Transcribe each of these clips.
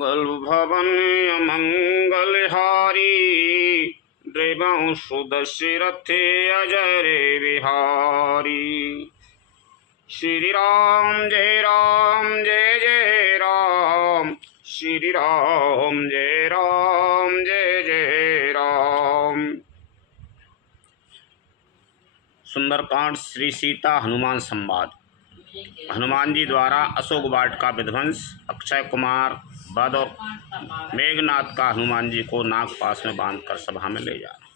मंगल भवन मंगलहारी द्रवंशु दशरथे अजय विहारी। श्री राम जय जय राम, श्री राम जय जय राम। सुंदरकांड श्री सीता हनुमान संवाद। हनुमान जी द्वारा अशोक वाट का विध्वंस, अक्षय कुमार वध और मेघनाथ का हनुमान जी को नाग पास में बांधकर सभा में ले जाना।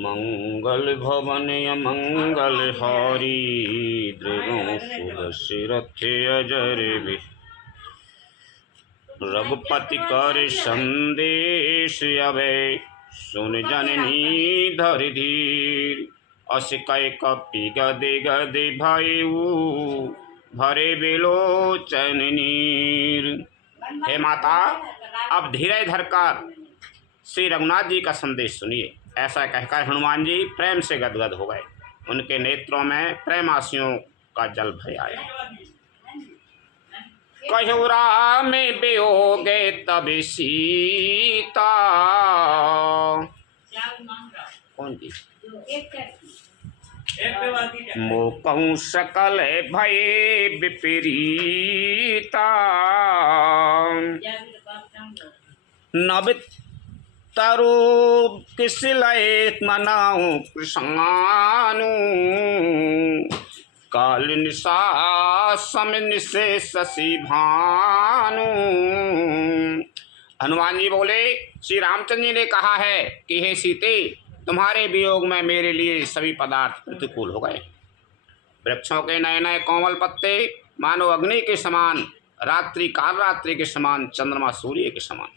मंगल भवन मंगल हारी द्रवंशु दशरथे अजय रघुपति कर संदेश अभय सुन जननी धरि धीर। अस कै कपि गदे गदे भयऊ भरे बिलोचन नीर। हे माता, अब धीरे धरकर श्री रघुनाथ जी का संदेश सुनिए। ऐसा कहकर हनुमान जी प्रेम से गदगद हो गए। उनके नेत्रों में प्रेमासियों का जल भर आया। कहु राम वियोगे तब सीता, कौन जी मोकहु सकल भय विपरीता। नब तरु किस लय मनाऊं कृष्णानु, काल निशा सम निशे शशि भानु। हनुमान जी बोले, श्री रामचंद्र जी ने कहा है कि हे सीते, तुम्हारे वियोग में मेरे लिए सभी पदार्थ प्रतिकूल हो गए। वृक्षों के नए नए कोमल पत्ते मानो अग्नि के समान, रात्रि काल रात्रि के समान, चंद्रमा सूर्य के समान।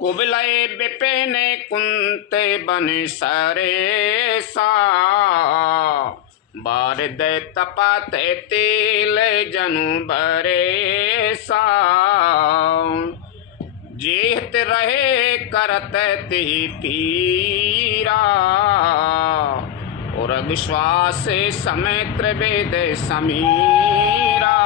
कुबलय विपिन कुंते बन सरेसा, बारिद तपत तिल जनु बरेसा। जेहत रहे करत तिहि पीरा, और विश्वास समित्र वेद समीरा।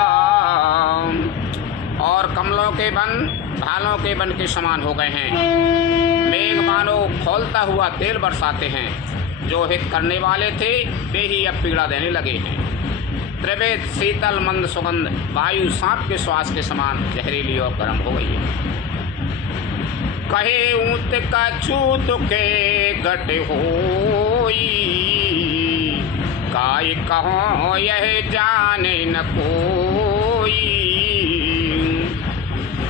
और कमलों के वन भालों के वन के समान हो गए हैं। मेघ मानो खौलता हुआ तेल बरसाते हैं। जो हित करने वाले थे वे ही अब पीड़ा देने लगे हैं। त्रिवेद शीतल मंद सुगंध वायु सांप के श्वास के समान जहरीली और गर्म हो गई है। कहे ऊत कछु के घट होई, काय कहो यह जाने न कोई।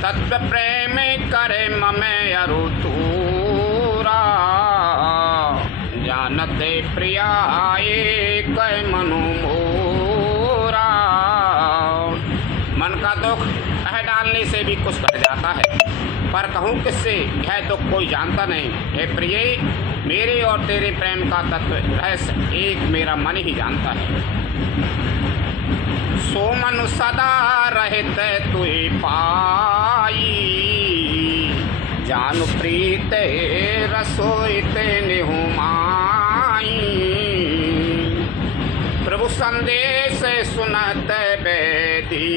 तत्व प्रेम करे ममे अरु तूरा, जानते प्रियाए कै मनु मोरा। मन का दुख कह डालने से भी कुछ घट जाता है, पर कहूँ किससे यह तो कोई जानता नहीं। हे प्रिय, मेरे और तेरे प्रेम का तत्व रहस्य एक मेरा मन ही जानता है। सो मनु सदा रहित तुई पाई, जानु प्रीत रसोईत निहु माई। प्रभु संदेश सुनत बेदी,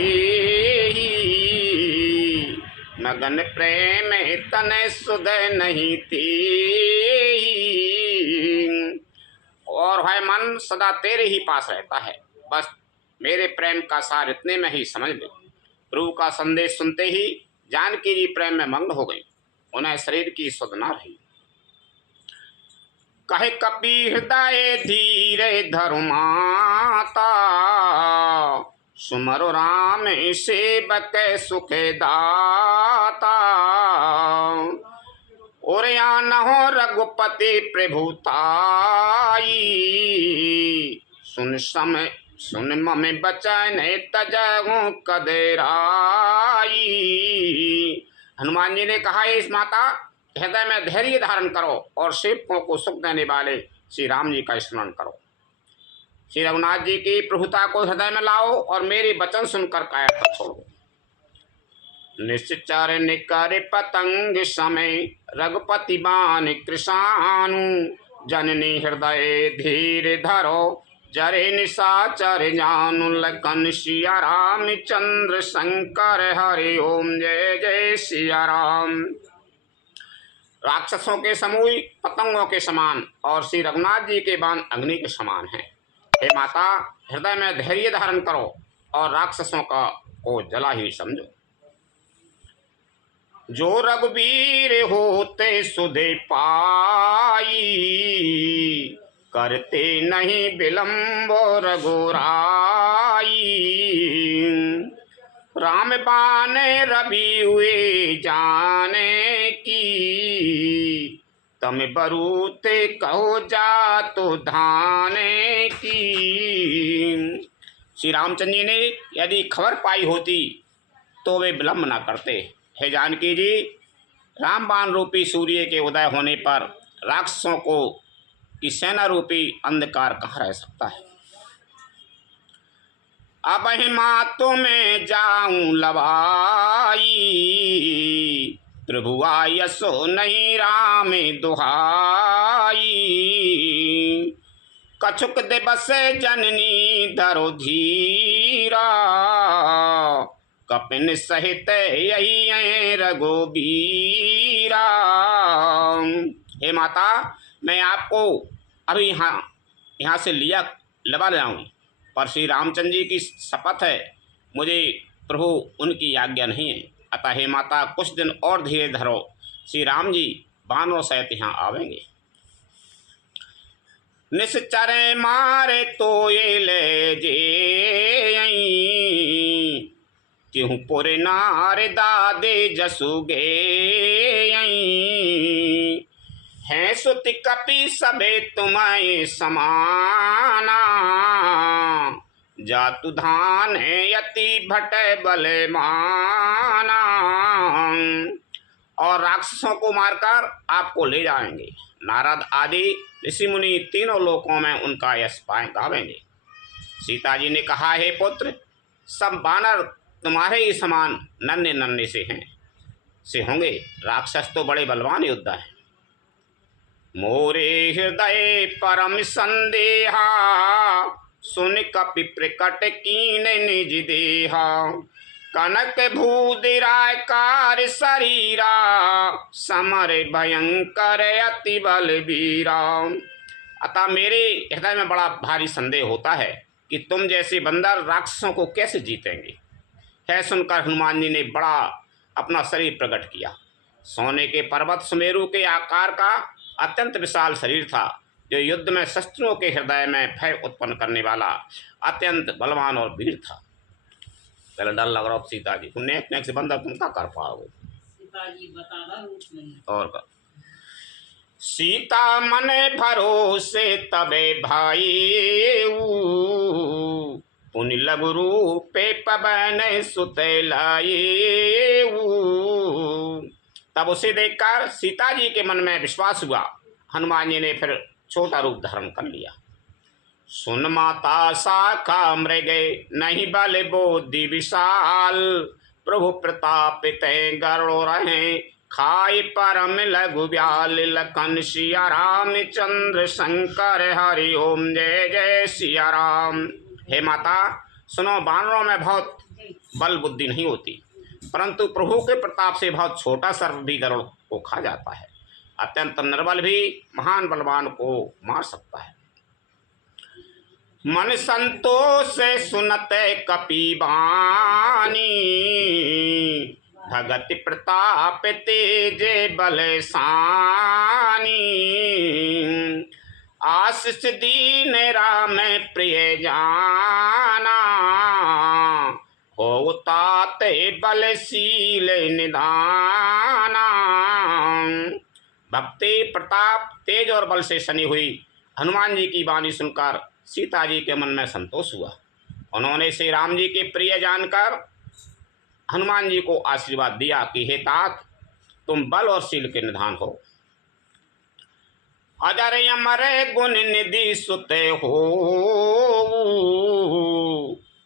मगन प्रेम तने सुध नहीं थी। और वह मन सदा तेरे ही पास रहता है, बस मेरे प्रेम का सार इतने में ही समझ ले। प्रभु का संदेश सुनते ही जानकी जी प्रेम में मग्न हो गई। उन्हें शरीर की सुध न रही। कहे कपि हृदय धीरे धरु माता, सुमरु राम सेवक सुख दाता। और या न हो रघुपति प्रभुताई, सुन मम बचन तजहु कदराई। हनुमान जी ने कहा, इस माता, हृदय में धैर्य धारण करो और सेवकों को सुख देने वाले श्री राम जी का स्मरण करो। श्री रघुनाथ जी की प्रभुता को हृदय में लाओ और मेरे वचन सुनकर काया पर छोड़ो। निश्चर निकर पतंग समय रघुपति बान कृषाणु जननी हृदय धीर धरो जरे निशाचर जानु लखन सिया राम चंद्र शंकर हरि ओम जय जय सिया राम। राक्षसों के समूह पतंगों के समान और श्री रघुनाथ जी के बाण अग्नि के समान हैं। हे माता, हृदय में धैर्य धारण करो और राक्षसों को जला ही समझो। जो रघुवीर होते सुधे पाई करते नहीं विलंब रघुराई। राम बाण रवि हुए जाने की तम बरूते कहो जा तो धाने की। श्री रामचंद्र जी ने यदि खबर पाई होती तो वे विलंब न करते। हे जानकी जी, रामबाण रूपी सूर्य के उदय होने पर राक्षसों को की सेना रूपी अंधकार कहाँ रह सकता है। अब हिमातों में जाऊं लवाई प्रभु आयसो नहीं राम दुहाई। कछुक दिवस जननी धरो धीरा कपिन सहित यही रघुबीरा। हे माता, मैं आपको अभी यहाँ से लवा ले आऊँ, पर श्री रामचंद्र जी की शपथ है, मुझे प्रभु उनकी आज्ञा नहीं है। अतः हे माता, कुछ दिन और धीरे धरो, श्री राम जी बानरों सहित यहाँ आवेंगे। निश्चर मारे तो ये ले जे क्यों पुर नार दादे जसु गे है सुति कपि सबे तुम्हें समाना जातु धान यति भट बल माना। और राक्षसों को मारकर आपको ले जाएंगे। नारद आदि ऋषि मुनि तीनों लोकों में उनका यश गावेंगे। सीता जी ने कहा, हे पुत्र, सब बानर तुम्हारे ही समान नन्हे नन्हे से होंगे। राक्षस तो बड़े बलवान योद्धा हैं। मोरे हृदय परम संदेहा सुन कपि प्रकट कीन निज देहा कनक भूदिराय कार शरीरा समर भयंकर अति बलबीरा। अतः मेरे हृदय में बड़ा भारी संदेह होता है कि तुम जैसे बंदर राक्षसों को कैसे जीतेंगे। है सुनकर हनुमान जी ने बड़ा अपना शरीर प्रकट किया। सोने के पर्वत सुमेरु के आकार का अत्यंत विशाल शरीर था, जो युद्ध में शस्त्रों के हृदय में भय उत्पन्न करने वाला अत्यंत बलवान और वीर था। पहले डर लग रहा सीता जी को, नेक से बंदर तुम क्या कर पाओगे। सीता जी बताना रूप नहीं और का। सीता मन भरोसे तबे भाई पुनि लघु रूपे पवन सुत लाए। तब उसे देखकर सीता जी के मन में विश्वास हुआ। हनुमान जी ने फिर छोटा रूप धारण कर लिया। सुन माता शाखा मृग नहीं बल बोधि विशाल प्रभु प्रताप ते गरुड़ रहे खाई परम लघु ब्याल लखन सिया राम चंद्र शंकर हरि ओम जय जय सिया राम। हे माता, सुनो, बानरों में बहुत बल बुद्धि नहीं होती, परंतु प्रभु के प्रताप से बहुत छोटा सर्प भी गरुड़ को खा जाता है। अत्यंत निर्बल भी महान बलवान को मार सकता है। मन संतोष सुनते कपि बानी भगति प्रताप तेज बलसानी आशीष दीन राम प्रिय जाना हो ताते बलशील निदाना। भक्ति प्रताप तेज और बल से सनी हुई हनुमान जी की वाणी सुनकर सीता जी के मन में संतोष हुआ। उन्होंने श्री राम जी के प्रिय जानकर हनुमान जी को आशीर्वाद दिया कि हे तात, तुम बल और शील के निधान हो। अजर अमर गुण निधि सुते हो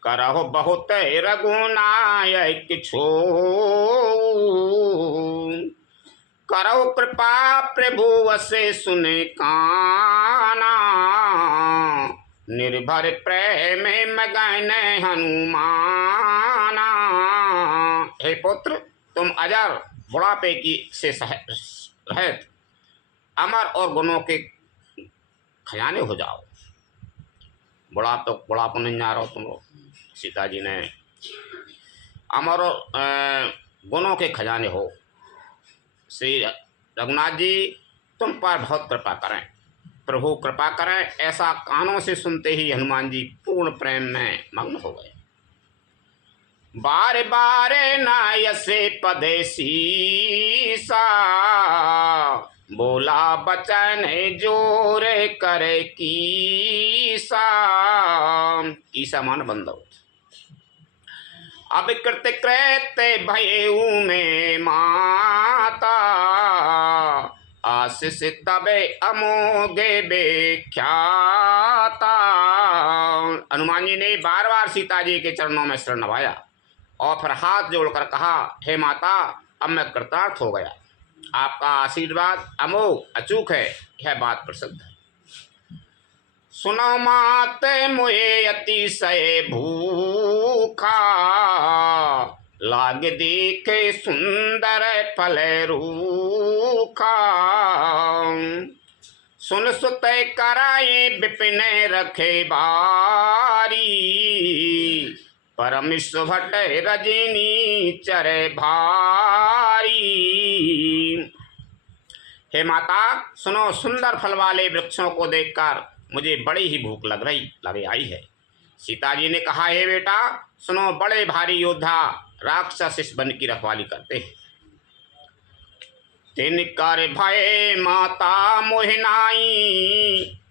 करहु बहुत रघुनायक छो, करहु कृपा प्रभु वसे सुने काना, निर्भर प्रेम मगन हनुमाना। हे पुत्र, तुम अजर बुढ़ापे की से रहित अमर और गुणों के खजाने हो जाओ। बुढ़ापा नहीं जा रहा हो तुम लोग। सीता जी ने अमर और गुणों के खजाने हो। श्री रघुनाथ जी तुम पर बहुत कृपा करें, प्रभु कृपा करें। ऐसा कानों से सुनते ही हनुमान जी पूर्ण प्रेम में मग्न हो गए। बार बार नायसे पदेसी सा, बोला बचन जोर करे कीसा। कीसा मान बंदो। अब कृत कृत भयऊ में माता, आशीष तबे अमोघे बेख्याता। हनुमान जी ने बार बार सीता जी के चरणों में सिर नवाया और फिर हाथ जोड़कर कहा, हे माता, अब मैं कृतार्थ हो गया। आपका आशीर्वाद अमोघ अचूक है, यह बात प्रसिद्ध है। सुनो मात मोहे अतिशय भूखा, लाग देखे सुंदर फल रूखा। सुन सुत कराए विपिन रखे बारी, परमिश भट रजनी चरे भारी। हे माता, सुनो, सुंदर फल वाले वृक्षों को देखकर मुझे बड़ी ही भूख लगे आई है। सीता जी ने कहा, हे बेटा सुनो, बड़े भारी योद्धा राक्षस इस वन की रखवाली करते हैं। तिन कर भय माता मोहिनाई,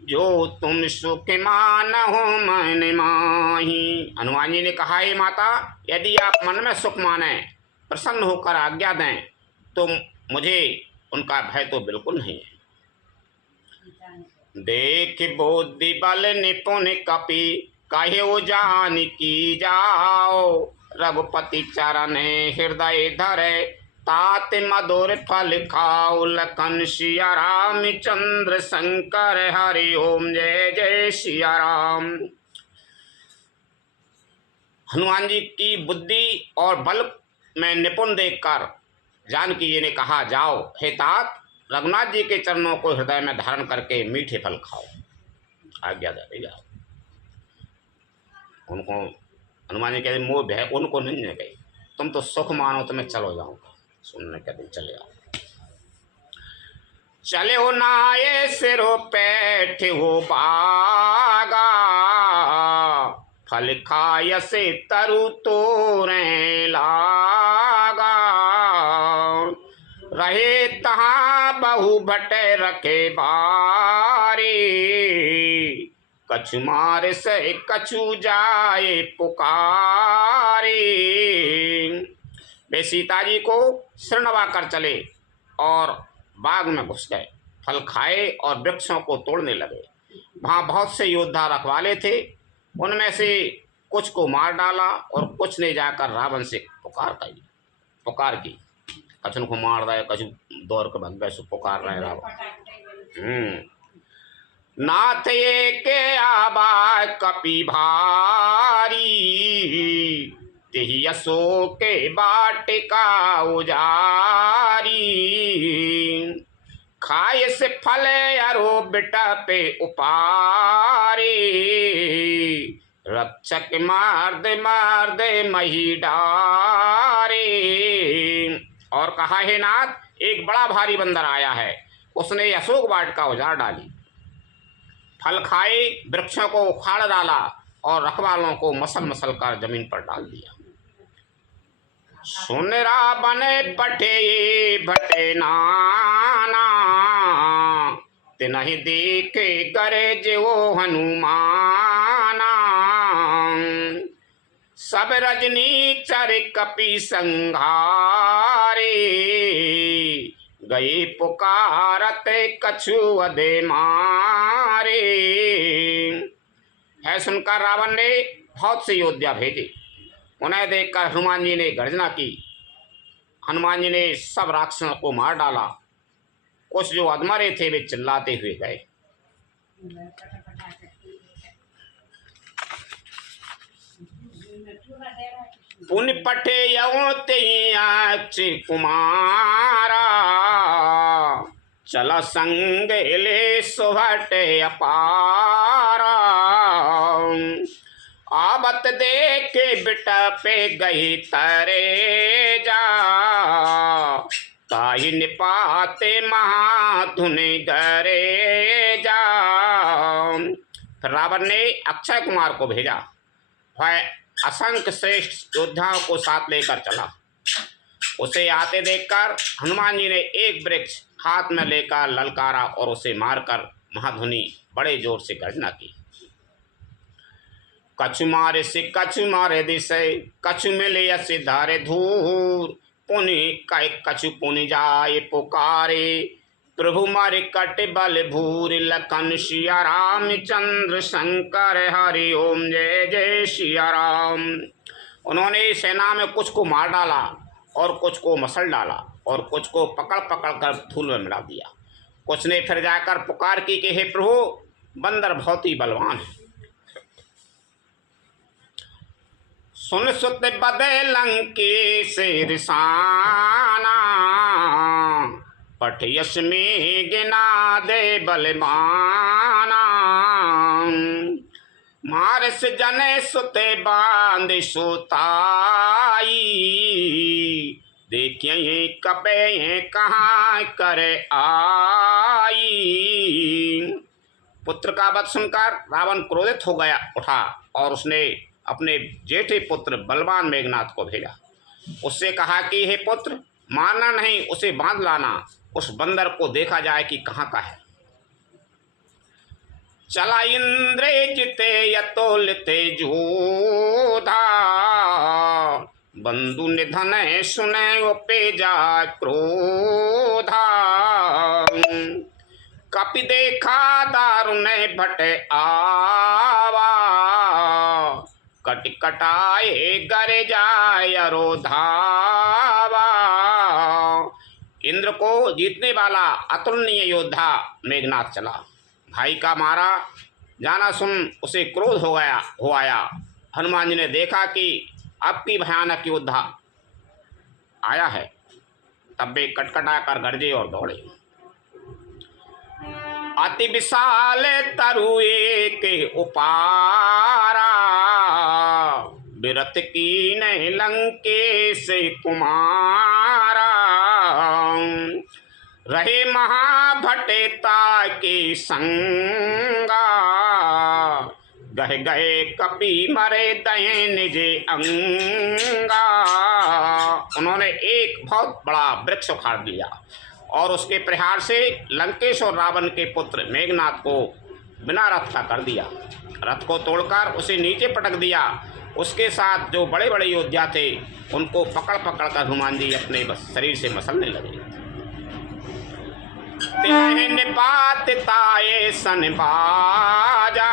जो तुम सुख मानहु मन माही। हनुमान जी ने कहा, हे माता, यदि आप मन में सुख माने, प्रसन्न होकर आज्ञा दें, तो मुझे उनका भय तो बिल्कुल नहीं है। देख बुद्धि बल निपुण कपि, कहे जान की जाओ। रघुपति चरण हृदय धरे, तात मधुर फल खाओ। लखन सिया राम चंद्र शंकर, हरि ओम जय जय सिया राम। हनुमान जी की बुद्धि और बल में निपुण देखकर जानकी जी ने कहा, जाओ हे तात, रघुनाथ जी के चरणों को हृदय में धारण करके मीठे फल खाओ। आज्ञा दे जाओ। उनको हनुमान जी कहते, मोह भय उनको नहीं है गई, तुम तो सुख मानो तो मैं चलो जाऊंगा। सुनने के दिन चले आओ। चले हो नाये सिरो पैठ हो बागा, फल खाय से तरु तोरे लागा। रहे तहाँ बहु भट रखे बारी, कछु मार से कछु जाए पुकारी। वे सीता जी को सिर नवाकर चले और बाग में घुस गए, फल खाए और वृक्षों को तोड़ने लगे। वहाँ बहुत से योद्धा रखवाले थे, उनमें से कुछ को मार डाला और कुछ ने जाकर रावण से पुकार की। कछु को मार रहे, कछु दौड़ के भाग गए, पुकार रहे रावण। नाथ ये के आबा कपि भारी, तेहि अशोक के बाटिका उजारी। खाए से फल अरो बिटा पे उपारी, रक्षक मार दे मही डारे। और कहा, हे नाथ, एक बड़ा भारी बंदर आया है, उसने अशोक वाटिका उजाड़ डाली, फल खाए, वृक्षों को उखाड़ डाला और रखवालों को मसल मसल कर जमीन पर डाल दिया। सुन रावण पठे भटे नाना, तिनहि देखे करे जो हनुमाना। सब रजनी चर कपि संघारे, गए पुकारत कछु अधे मारे। है सुनकर रावण ने बहुत से योद्धा भेजे। उन्हें देखकर हनुमान जी ने गर्जना की। हनुमान जी ने सब राक्षसों को मार डाला। कुछ जो अधमरे थे वे चिल्लाते हुए गए। पुण्य पठे कुमारा चल संग ले सुभटे अपारा। आबत देख बिट पे गई तरे जा ताहि निपाते महाधुन गरे जा। फिर रावण ने अक्षय कुमार को भेजा। वह असंख्य श्रेष्ठ योद्धाओं को साथ लेकर चला। उसे आते देखकर हनुमान जी ने एक वृक्ष हाथ में लेकर ललकारा और उसे मारकर महाधुनि बड़े जोर से गर्जना की। कछु मारे से कछु मारे दिशे कछु मिले से धारे धूर पुनि कछु पुनि जाए पुकारे प्रभु मारे कट बल भूर लखन सिया राम चंद्र शंकर हरि ओम जय जय सिया राम। उन्होंने सेना में कुछ को मार डाला और कुछ को मसल डाला और कुछ को पकड़ पकड़ कर धूल में मिला दिया। कुछ ने फिर जाकर पुकार की कि हे प्रभु बंदर बहुत ही बलवान है। सुन सुत बदे लंकेश रिसाना पठ यश में गिना दे बलमाना। मारस जने सुते बांध सोताई देखिए कपे कहाँ करे आई। पुत्र का वध सुनकर रावण क्रोधित हो गया उठा और उसने अपने जेठे पुत्र बलवान मेघनाथ को भेजा। उससे कहा कि हे पुत्र मारना नहीं, उसे बांध लाना। उस बंदर को देखा जाए कि कहाँ का है। चला इंद्र जिते यतोलते जोधा बंधु निधन सुने उपे जा क्रोधा। कपि देखा दारुण भट आवा कटकटाए गर जाय अरोधावा। इंद्र को जीतने वाला अतुलनीय योद्धा मेघनाथ चला। भाई का मारा जाना सुन उसे क्रोध हो आया। हनुमान जी ने देखा कि अब की भयानक योद्धा आया है, तब वे कटकटा कर गरजे और दौड़े। अति विशाल तरुए के उपारा बिरत की नहीं लंकेश कुमारा। रहे महाभटेता के संगा गहे गए कपि मरे दये निजे अंगा। उन्होंने एक बहुत बड़ा वृक्ष उखाड़ दिया और उसके प्रहार से लंकेश और रावण के पुत्र मेघनाथ को बिना रथ का कर दिया। रथ को तोड़कर उसे नीचे पटक दिया। उसके साथ जो बड़े बड़े योद्धा थे उनको पकड़ पकड़ कर हनुमान जी अपने शरीर से मसलने लगे। निपात ताये सन बाजा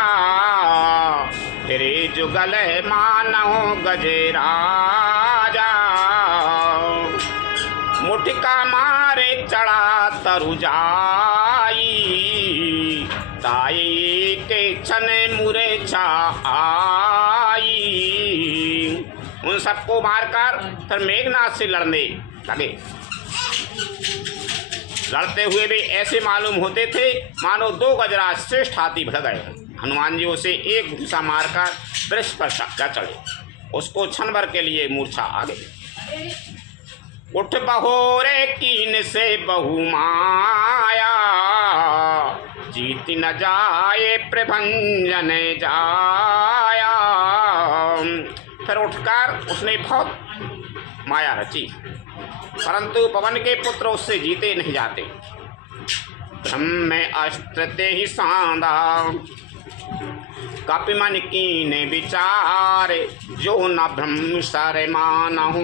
तेरे जुगल मानव गजेराजा। मुठका मारे चढ़ा तरु जाई ताई के छने मुरे छा आई। उन सबको मारकर फिर मेघनाथ से लड़ने लगे। लड़ते हुए भी ऐसे मालूम होते थे मानो दो गजराज श्रेष्ठ हाथी भिड़ गए। हनुमान जी उसे एक घुसा मारकर वृक्ष पर जा चढ़े। उसको क्षण भर के लिए मूर्छा आ गई। उठ बहोरे कीन से बहु माया जीत न जाए प्रभंजन जाया। फिर उठकर उसने बहुत माया रची, परंतु पवन के पुत्र उससे जीते नहीं जाते। ब्रह्म अस्त्र ते ही सांदा कपि मन कीने विचार जो न ब्रह्म सर मानहु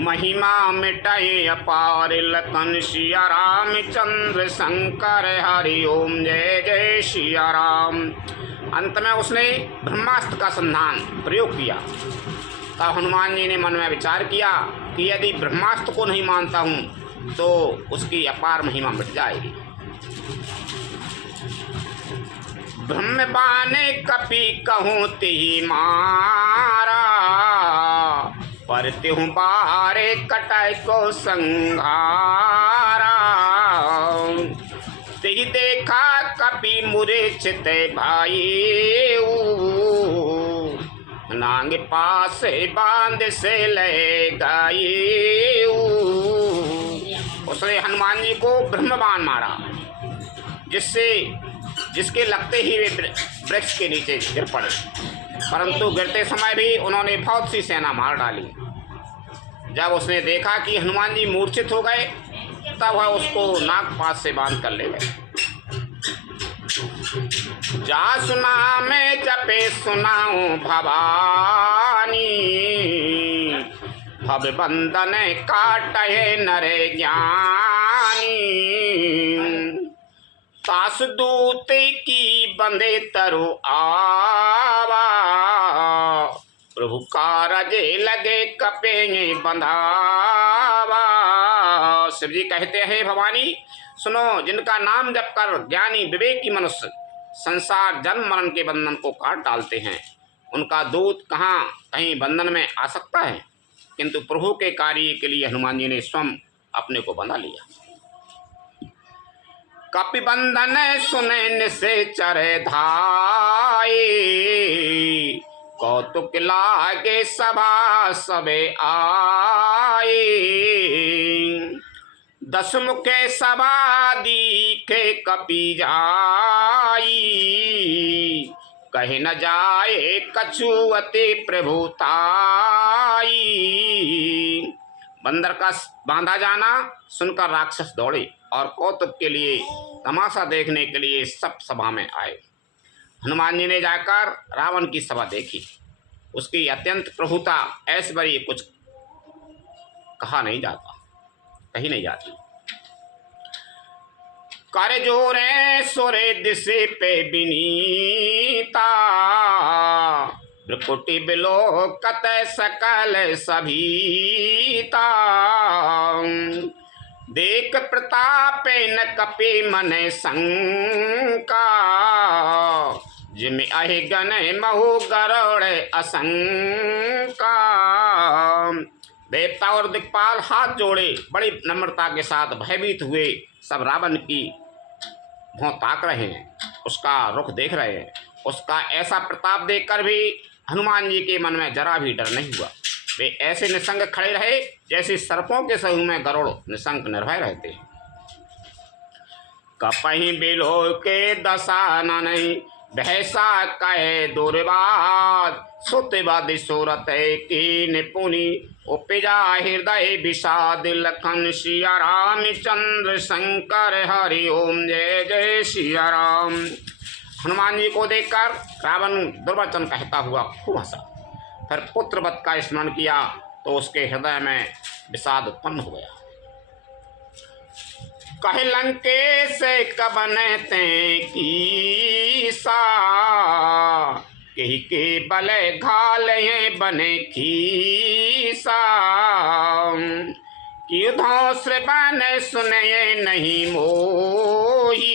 महिमा मिटाए अपार। लखन सिया राम चंद्र शंकर हरि ओम जय जय सिया राम। अंत में उसने ब्रह्मास्त्र का संधान प्रयोग किया। तब हनुमान जी ने मन में विचार किया कि यदि ब्रह्मास्त्र को नहीं मानता हूँ तो उसकी अपार महिमा मिट जाएगी। ब्रह्म बाने कपि कहूँ तिहि मारा, पर तिहु बारे कटाई को संघारा। तिहि देखा कपि मूर्छित भाई, नांग पास बांध से ले गई। उसने हनुमान जी को ब्रह्म बाण मारा, जिसके लगते ही वे वृक्ष के नीचे गिर पड़े, परंतु गिरते समय भी उन्होंने बहुत सी सेना मार डाली। जब उसने देखा कि हनुमान जी मूर्छित हो गए तब वह उसको नागपाश से बांध कर ले गए। जा सुना मैं जपे सुनाऊं भवानी, भव बंधन काटे नरे ज्ञानी। सास दूत की बंदे तरु आवा, प्रभु कारजे लगे कपे बंधावा। शिव जी कहते हैं, भवानी सुनो, जिनका नाम जप कर ज्ञानी विवेकी मनुष्य संसार जन्म मरण के बंधन को काट डालते हैं, उनका दूत कहीं बंधन में आ सकता है। किंतु प्रभु के कार्य के लिए हनुमान जी ने स्वयं अपने को बंधा लिया। कपि बंधन सुनैन से चरे धाये, कौतुक लागे सभा सबे आए। दस मुखे सभा दीखे कपि जाई, कहे न जाए कछु अति प्रभुताई। बंदर का बांधा जाना सुनकर राक्षस दौड़े और कौतुक के लिए, तमाशा देखने के लिए सब सभा में आए। हनुमान जी ने जाकर रावण की सभा देखी। उसकी अत्यंत प्रभुता ऐश्वर्य कुछ कहा नहीं जाता, कहीं नहीं जाती। कर जोरे सोरे दिशे पे बिनीता, ब्रकुटी बिलो कत सकल सभीता। देख प्रताप न कपि मन शंका, जिम अहि गण महु गरुड़ असंका। देवता और दिक्पाल हाथ जोड़े बड़ी नम्रता के साथ भयभीत हुए सब रावण की भौं ताक रहे हैं, उसका रुख देख रहे हैं। उसका ऐसा प्रताप देखकर भी हनुमान जी के मन में जरा भी डर नहीं हुआ। वे ऐसे निसंग खड़े रहे जैसे सर्पों के समूह में गरुड़ निसंग निर्भय रहते हैं। कपहि बिलो के दशा नहीं, भैसा कहे दुर्वाद। सुतवाद सूरत की निपुणी, उपजा हृदय विषाद। लखन सिया रामचंद्र शंकर हरि ओम, जय जय सिया राम। हनुमान जी को देखकर रावण दुर्वचन कहता हुआ खूब हंसा। फिर पुत्रवत का स्मरण किया तो उसके हृदय में विषाद उत्पन्न हो गया। कहे लंकेश कबन ते कीसा, कही के बल घाल बने खीसा। युद्धों श्रवण सुने नहीं मोही,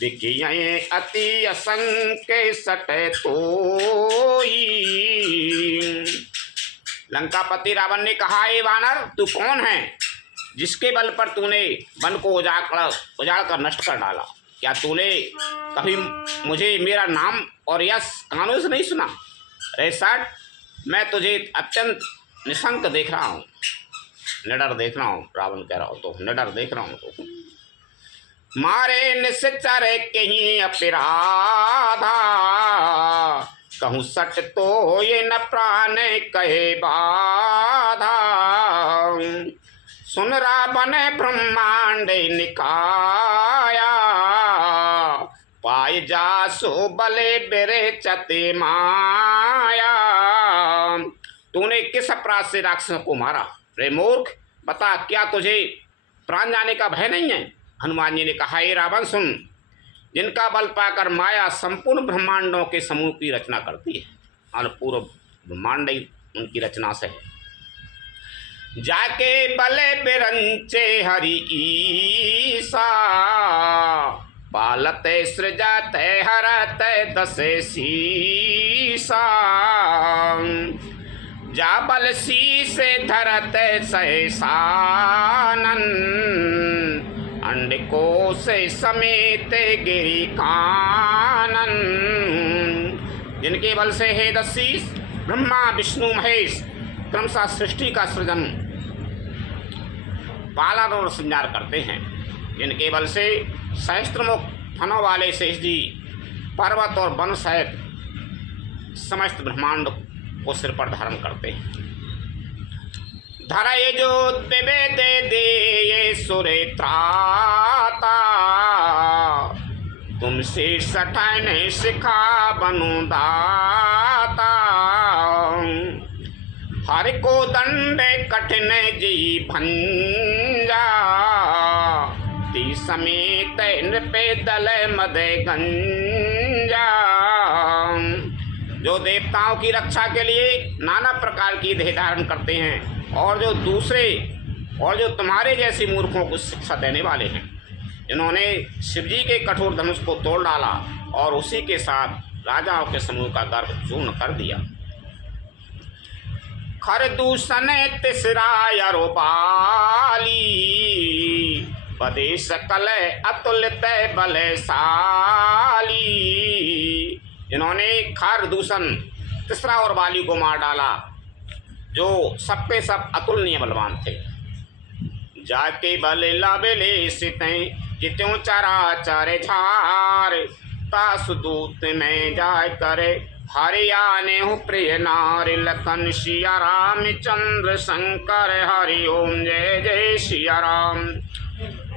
दिखिए अति असंख्य सटे तोई। लंकापति रावण ने कहा, ए वानर, तू कौन है जिसके बल पर तूने वन को उजाड़ कर नष्ट कर डाला? क्या तूने कभी मुझे मेरा नाम और यश कानों से नहीं सुना? अरे सट, मैं तुझे अत्यंत निशंक देख रहा हूँ, निडर देख रहा हूँ। रावण कह रहा हो तो निडर देख रहा हूँ तो। मारे निश्चर कहीं अपराधा, कहूँ सट तो ये न प्राण कहे बाधा। सुन रावण ब्रह्मांड निकाया, पाए जासो बले बेरे चते माया। तूने किस अपराध से राक्षसों को मारा? रे मूर्ख, बता, क्या तुझे प्राण जाने का भय नहीं है? हनुमान जी ने कहा, हे रावण सुन, जिनका बल पाकर माया संपूर्ण ब्रह्मांडों के समूह की रचना करती है और पूर्ण ब्रह्मांड ही उनकी रचना से है। जाके बले बिरंचे हरि ईसा, पालते सृजाते हरते दसे शीसा। जा बल शीसे धरते सहसानन, अंड को से समेत गिरी कानन। जिनके बल से हे दशीष ब्रह्मा विष्णु महेश क्रमशः सृष्टि का सृजन पालन और संचार करते हैं। जिनके बल से सहस्त्रमुख फनों वाले शेष जी पर्वत और वन सहित समस्त ब्रह्मांड को सिर पर धारण करते हैं। धरय जो देवे दे दे ये सुरे त्राता, तुमसे सठन सिखा बनु दाता। हर को दंड कठिन जी भंजा, ती समेत नृपे दल मद गंजा। जो देवताओं की रक्षा के लिए नाना प्रकार की देह धारण करते हैं और जो तुम्हारे जैसे मूर्खों को शिक्षा देने वाले हैं, जिन्होंने शिवजी के कठोर धनुष को तोड़ डाला और उसी के साथ राजाओं के समूह का गर्भ चूर्ण कर दिया। खर दूषण तिसरायरो बाली, बदे सकल अतुलित बलशाली। जिन्होंने खर दूषण तिसरा और बाली को मार डाला, जो सबके सब अतुलनीय बलवान थे। जाके बल लाबेले सितें जित्यों चराचर झार, तासुदूत में जाय करे हरियाने हो प्रिय नारी। लखन सिया रामचंद्र शंकर हरि ओम जय जय सिया राम।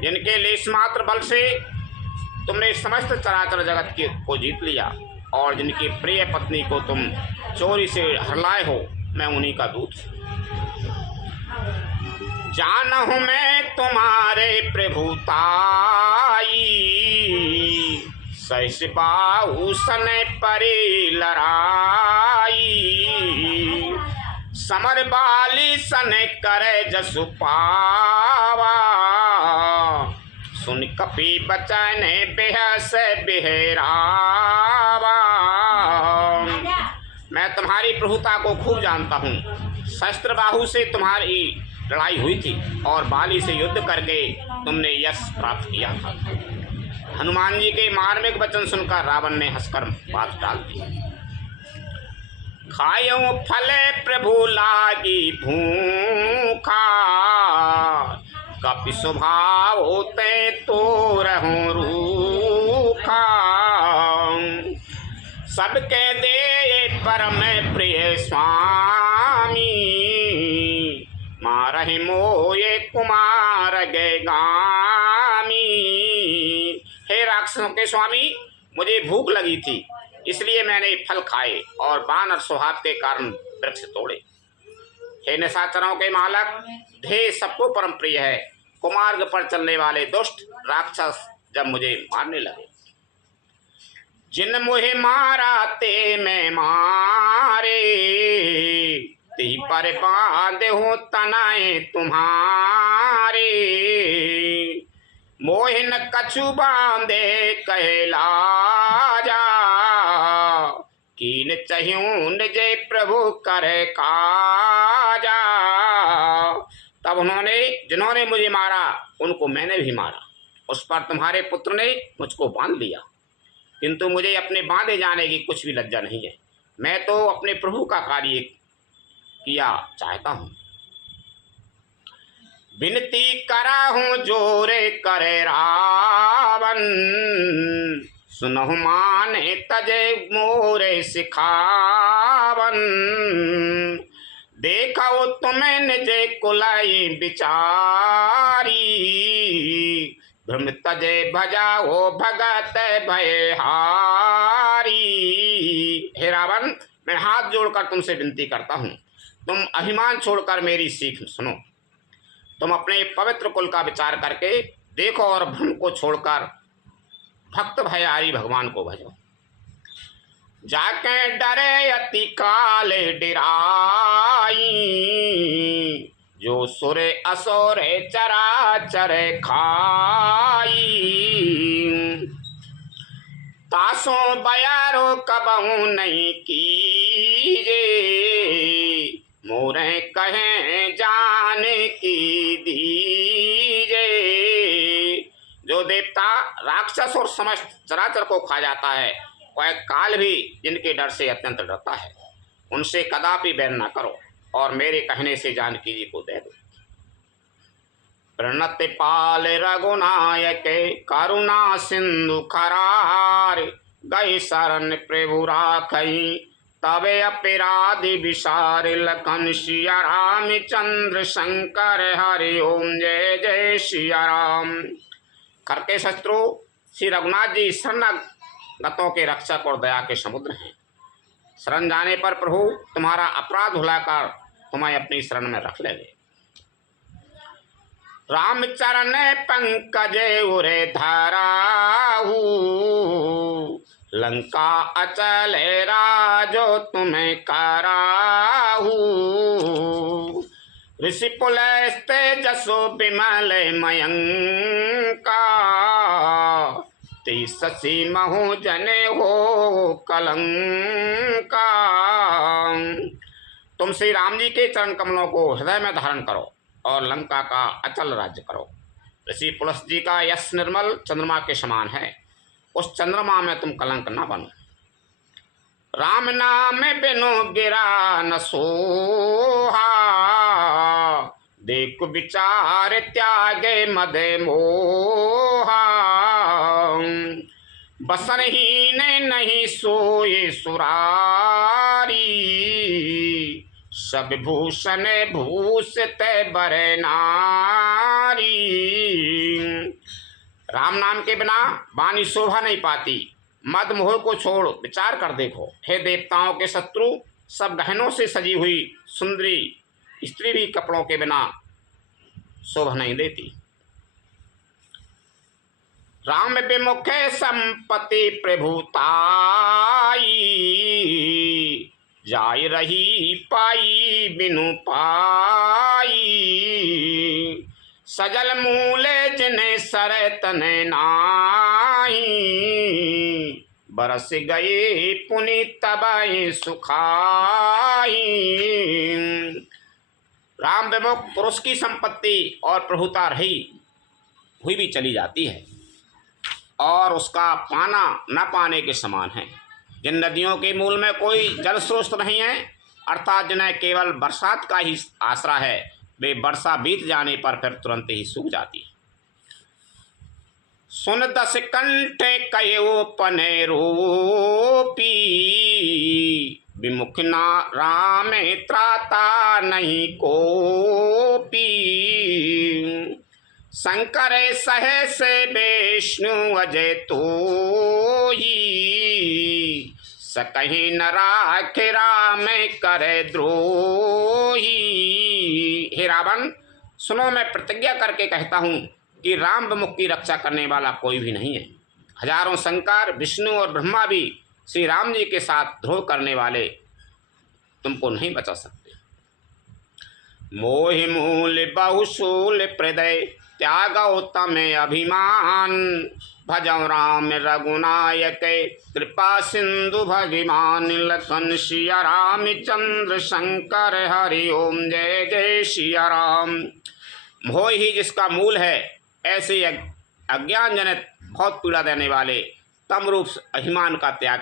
जिनके लेश मात्र बल से तुमने समस्त चराचर जगत को जीत लिया और जिनकी प्रिय पत्नी को तुम चोरी से हरलाए हो, मैं उन्हीं का दूत हूँ। जानहूँ मैं तुम्हारे प्रभुताई, सहस बाहु सन परे लड़ाई। समर बाली सन करे जसु पावा, सुन कपि बचन बेहस बेहरावा। मैं तुम्हारी प्रभुता को खूब जानता हूँ। शस्त्र बाहु से तुम्हारी लड़ाई हुई थी और बाली से युद्ध करके तुमने यश प्राप्त किया था। हनुमान जी के मार्मिक वचन सुनकर रावण ने हंसकर बात डाल दी। खायो फल प्रभु लागी भूखा, कपि स्वभाव होते तो रहूं रूखा। सबके दे परम प्रिय स्वामी, मारहि मोये कुमार गए गामी। हे राक्षसों के स्वामी, मुझे भूख लगी थी, इसलिए मैंने फल खाए और बानर स्वभाव के कारण वृक्ष तोड़े। हे निशाचरों के मालक, ध्येय सबको परम प्रिय है। कुमार्ग पर चलने वाले दुष्ट राक्षस जब मुझे मारने लगे, जिन मुझे मारा ते मैं मारे, ती पर बांधे हो तनाए तुम्हारे। मोहिन कछु बांधे कहला जा, कीन चहियूं निजे प्रभु कर काजा। तब जिन्होंने मुझे मारा उनको मैंने भी मारा। उस पर तुम्हारे पुत्र ने मुझको बांध लिया, किंतु मुझे अपने बांधे जाने की कुछ भी लज्जा नहीं है। मैं तो अपने प्रभु का कार्य किया चाहता हूँ। विनती करा हूँ जोरे करे रावण, सुनहु माने तजे मोरे सिखावन। देखो तुम्हें निजे कुलाई बिचारी, भ्रम तजे भजाओ भगत भयहारी। हे रावण, मैं हाथ जोड़कर तुमसे विनती करता हूँ, तुम अभिमान छोड़कर मेरी सीख सुनो। तुम अपने पवित्र कुल का विचार करके देखो और भ्रम को छोड़कर भक्त भयारी भगवान को भजो। जाके डरे अति काले डिराई, जो सुरे असुरे चराचर खाई। तासो बयारो कबहू नहीं कीजे, मोरे कहे जान की दीजे। जो देवता राक्षस और समस्त चराचर को खा जाता है, वह काल भी जिनके डर से अत्यंत डरता है, उनसे कदापि बैर न करो और मेरे कहने से जानकी जी को दे दो। प्रणत पाल रघुनायक करुणा सिंधु खरार, गई शरण प्रभु राखई तबे अपराधि विसार। लखन सिया राम चंद्र शंकर हरि ओम जय जय सिया राम। कर के शत्रु श्री रघुनाथ जी शरणागतों के रक्षक और दया के समुद्र हैं। शरण जाने पर प्रभु तुम्हारा अपराध भुलाकर तुम्हें अपनी शरण में रख लेंगे। राम चरण पंकज उरे धराहू, लंका अचल राजो तुम्हें कराहू। ऋषि पुलस्ते जसो विमल मयंका, ते शशि महु जने हो कलंका। तुम श्री राम जी के चरण कमलों को हृदय में धारण करो और लंका का अचल राज्य करो। ऋषि पुलस्त जी का यश निर्मल चंद्रमा के समान है, उस चंद्रमा में तुम कलंक न बनो। राम नाम बिनु गिरा न सोहा, देख विचार त्यागे मद मोहा। बसनहीन नहीं सोए सुरारी, सब भूषण भूषित बर नारी। राम नाम के बिना वाणी शोभा नहीं पाती। मद मोह को छोड़ विचार कर देखो। हे देवताओं के शत्रु, सब गहनों से सजी हुई सुंदरी स्त्री भी कपड़ों के बिना शोभा नहीं देती। राम विमुख संपत्ति प्रभुताई, जाय रही पाई बिनु पाई। सजल मूल जिने सरतन नाही, बरस गए पुनि तबय सुखाई। राम विमुख पुरुष की संपत्ति और प्रभुता रही हुई भी चली जाती है और उसका पाना न पाने के समान है। जिन नदियों के मूल में कोई जल स्रोत नहीं है, अर्थात जिन्हें केवल बरसात का ही आसरा है, वे वर्षा बीत जाने पर फिर तुरंत ही सूख जाती है। सुन दस कंठे कयो पने रूपी, विमुख ना राम त्राता नहीं कोपी। शंकर सहस विष्णु अजय तोई, सकहीं न राख राम करे द्रोही। हे रावण, सुनो, मैं प्रतिज्ञा करके कहता हूँ कि राम विमुख की रक्षा करने वाला कोई भी नहीं है। हजारों शंकर विष्णु और ब्रह्मा भी श्री राम जी के साथ द्रोह करने वाले तुमको नहीं बचा सकते। मोहि मूल बहुशूल हृदय त्यागौ तमे अभिमान, भजौ राम रघुनायक कृपा सिंधु भगवान। लखन सिया राम चंद्र शंकर हरि ओम जय जय सिया राम। मोह ही जिसका मूल है, ऐसे अज्ञान जनित बहुत पीड़ा देने वाले तम रूप अभिमान का त्याग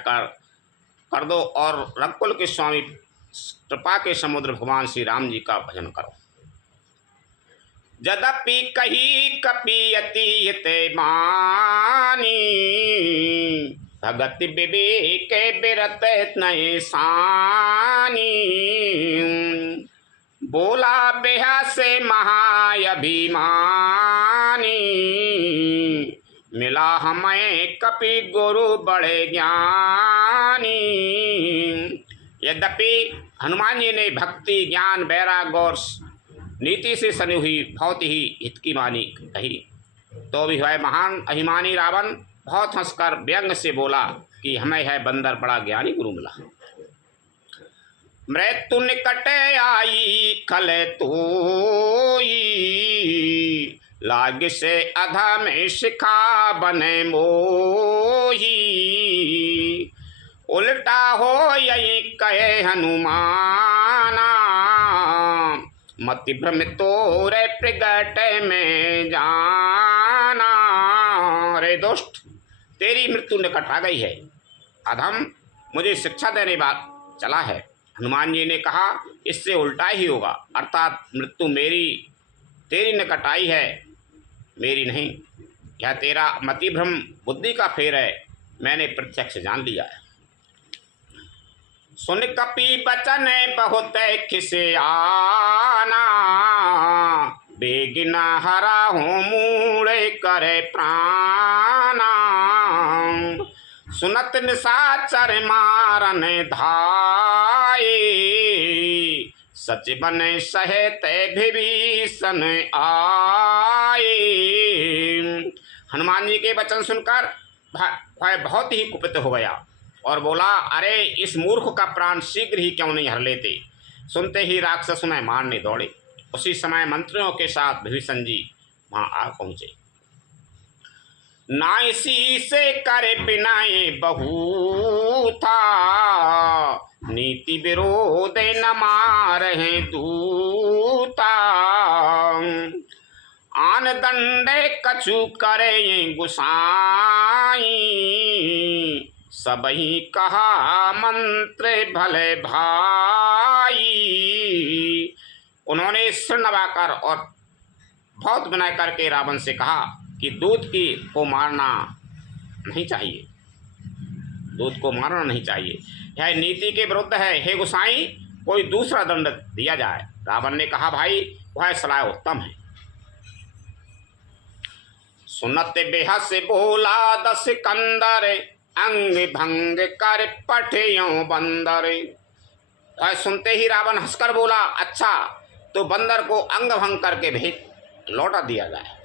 कर दो और रघुकुल के स्वामी कृपा के समुद्र भगवान श्री राम जी का भजन करो। यद्यपि कही कपियति हिते मानी, भगत विवेक बिरत नये सानी। बोला बेहा से महाअभिमानी, मिला हमें कपि गुरु बड़े ज्ञानी। यद्यपि हनुमान जी ने भक्ति ज्ञान वैराग्य और नीति से सनी हुई बहुत ही हित की वाणी कही, तो भी वह महान अभिमानी रावण बहुत हंसकर व्यंग से बोला कि हमें है बंदर बड़ा ज्ञानी गुरु मिला। मृत्यु निकट आई खल तोई, लाग से अधा में शिखा बने मोही। उल्टा हो यही कहे हनुमाना, मति भ्रम तोरे प्रगट में जाना। रे दुष्ट, तेरी मृत्यु निकट आ गई है। अधम मुझे शिक्षा देने बात चला है। हनुमान जी ने कहा इससे उल्टा ही होगा, अर्थात मृत्यु मेरी तेरी निकट आई है, मेरी नहीं। यह तेरा मति भ्रम बुद्धि का फेर है, मैंने प्रत्यक्ष जान लिया है। सुन कपि बचन बहुत खिसियाना, बेगिना हरा हूँ मूड़े करे प्राणा। सुनत निशाचर मारन धाये, सच बने सहते विभीषण आए। हनुमान जी के वचन सुनकर वह बहुत ही कुपित हो गया और बोला, अरे इस मूर्ख का प्राण शीघ्र ही क्यों नहीं हर लेते। सुनते ही राक्षस उन्हें मारने दौड़े। उसी समय मंत्रियों के साथ विभीषण जी वहां आ पहुंचे। नाइसी से करे बिनाए बहु था, नीति विरोध न मारहे दूता। आन दंडे कछु करे गुसाई, सबही कहा मंत्र भले भाई। उन्होंने सिर नवाकर और बहुत विनय करके रावण से कहा कि दूत को मारना नहीं चाहिए, दूत को मारना नहीं चाहिए, यह नीति के विरुद्ध है। हे गोसाई, कोई दूसरा दंड दिया जाए। रावण ने कहा, भाई वह सलाह उत्तम है। सुनत बेहस बोला दस कंदर, अंग भंग कर पठियों बंदर। वह सुनते ही रावण हंसकर बोला, अच्छा तो बंदर को अंग भंग करके भेज लौटा दिया जाए,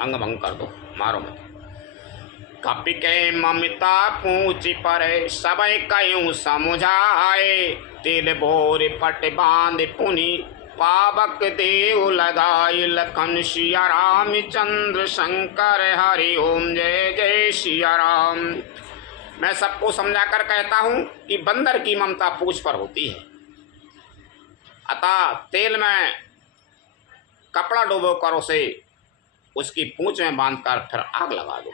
अंग भंग कर दो, मारो मत। कपि के ममता पूछ पर सबय कयूं समुझाए, तिल बोर पट बांध पुनि पावक देव लगाई। लखन सिया राम चंद्र शंकर हरि ओम जय जय सिया राम। मैं सबको समझाकर कहता हूँ कि बंदर की ममता पूछ पर होती है, अतः तेल में कपड़ा डुबो कर उसे उसकी पूंछ में बांधकर फिर आग लगा दो।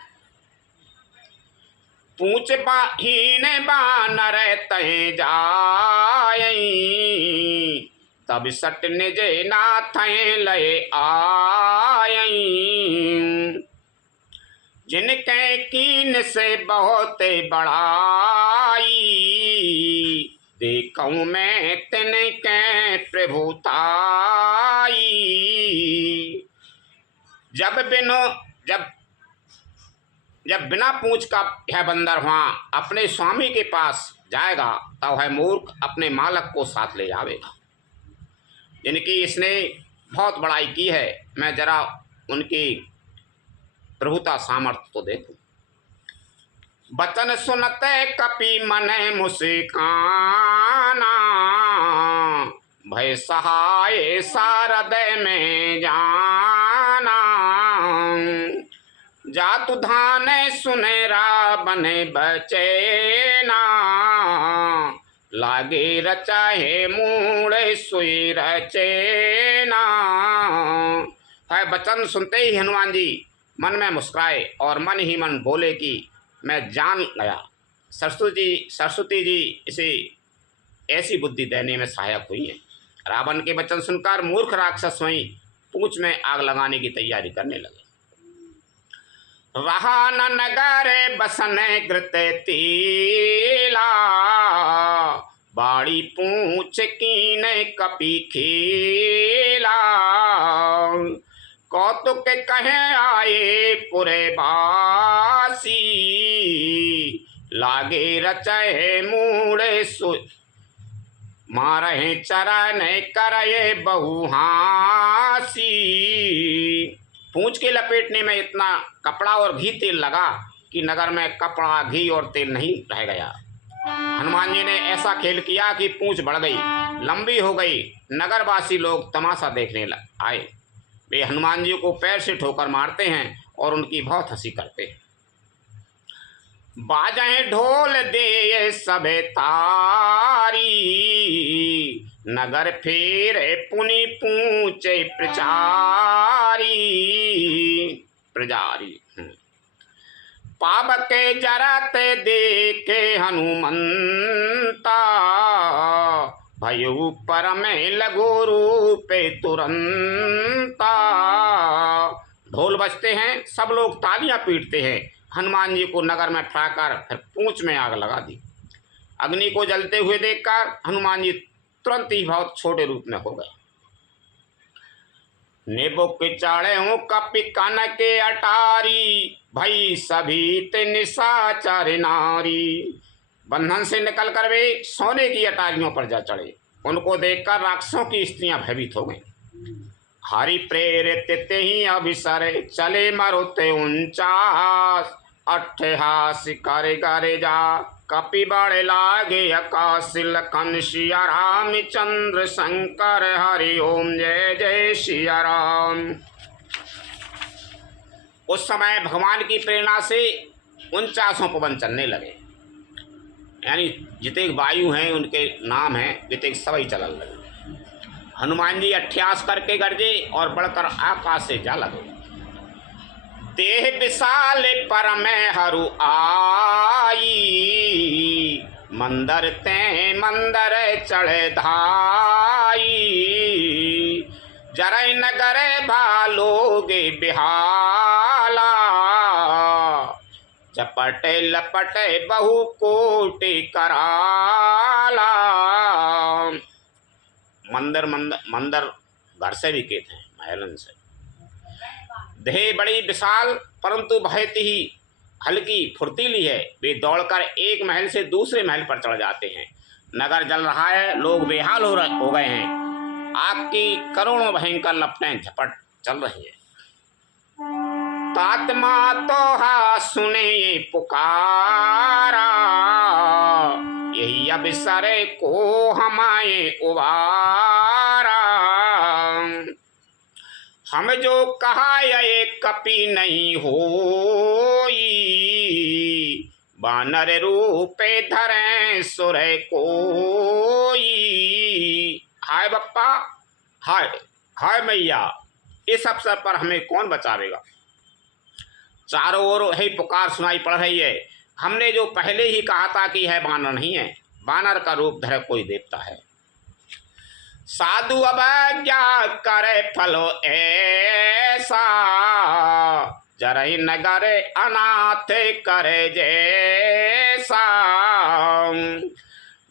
पूंछ बाहीन बानर तय जाय, तब सट निज नाथ लय आय। जिनके कीन से बहुत बड़ाई, देखूं मैं तिनके प्रभुताई। जब बिना पूंछ का यह बंदर वहाँ अपने स्वामी के पास जाएगा तब वह मूर्ख अपने मालक को साथ ले जाएगा। जिनकी इसने बहुत बड़ाई की है, मैं जरा उनकी प्रभुता सामर्थ्य तो देखूं। बचन सुनते कपि मने मुस्काना, भय सहाय सारद में जाना। जातु धान सुनेरा बने बचेना, लागे रचाहे मूड़े सोई रचेना। है वचन सुनते ही हनुमान जी मन में मुस्कुराए और मन ही मन बोले कि मैं जान गया, सरस्वती जी इसे ऐसी बुद्धि देने में सहायक हुई है। रावण के वचन सुनकर मूर्ख राक्षस वहीं पूंछ में आग लगाने की तैयारी करने लगे। रहा न नगर बसने घृत तीला, बाड़ी पूंछ कीन कपि खेला। कौतुक कहे आए पुरे बासी, लागे रचय मूड़े सु मारहे चरण करये बहुहासी। पूंछ के लपेटने में इतना कपड़ा और घी तेल लगा कि नगर में कपड़ा, घी और तेल नहीं रह गया। हनुमान जी ने ऐसा खेल किया कि पूंछ बढ़ गई, लंबी हो गई। नगरवासी लोग तमाशा देखने आए। वे हनुमान जी को पैर से ठोकर मारते हैं और उनकी बहुत हंसी करते हैं। बाजें ढोल दे सबे तारी, नगर फेरे पुनि पूछे प्रचारी। प्रजारी पावक जरत देखे हनुमंता, भयउ परम लघु रूपे तुरंता। ढोल बजते हैं, सब लोग तालियां पीटते हैं। हनुमान जी को नगर में ठुकराकर फिर पूंछ में आग लगा दी। अग्नि को जलते हुए देखकर हनुमान जी तुरंत ही बहुत छोटे रूप में हो गए। नेबुक चाड़े हूँ कपि कन के अटारी, भई सभी ते निशाचर नारी। बंधन से निकल कर वे सोने की अटारियों पर जा चढ़े। उनको देखकर राक्षसों की स्त्रियां भयभीत हो गईं। हरि प्रेरित ते ही अभिसर चले मरुते 49, अट्ठहास करे करे जा कपि बड़े लागे आकाश। लखन सिया रामचंद्र शंकर हरि ओम जय जय सिया राम। उस समय भगवान की प्रेरणा से 49 पवन चलने लगे, यानी जितने वायु हैं उनके नाम हैं, जितने सब ही चलने लगे। हनुमान जी अट्ठ्यास करके गरजे और बढ़कर आकाश से जा लगे। देह विशाल पर में हरु आई, मंदर ते मंदर चढ़े धाई। जरै नगर भालोगे बिहाला, चपटे लपटे बहु कोटि कराला। मंदर घर से भी कहते हैं, महलन से। देह बड़ी विशाल परंतु बहुत ही हल्की फुर्तीली है। वे दौड़कर एक महल से दूसरे महल पर चढ़ जाते हैं। नगर जल रहा है, लोग बेहाल हो गए हैं। आग की करोड़ों भयंकर लपटें झपट चल रही है। तात्मा तो हा सुने पुकारा, यही अवसर को हमारे उबारा। हम जो कहा ये कपि नहीं होई, बानर रूपे धरे सुर कोई। हाय बप्पा, हाय हाय मैया, इस अवसर पर हमें कौन बचावेगा। चारों ओर है पुकार सुनाई पड़ रही है। हमने जो पहले ही कहा था कि है बानर नहीं है, बानर का रूप धरे कोई देवता है। साधु अवज्ञा करे फलो ऐसा, जरहि नगर अनाथ करे जैसा।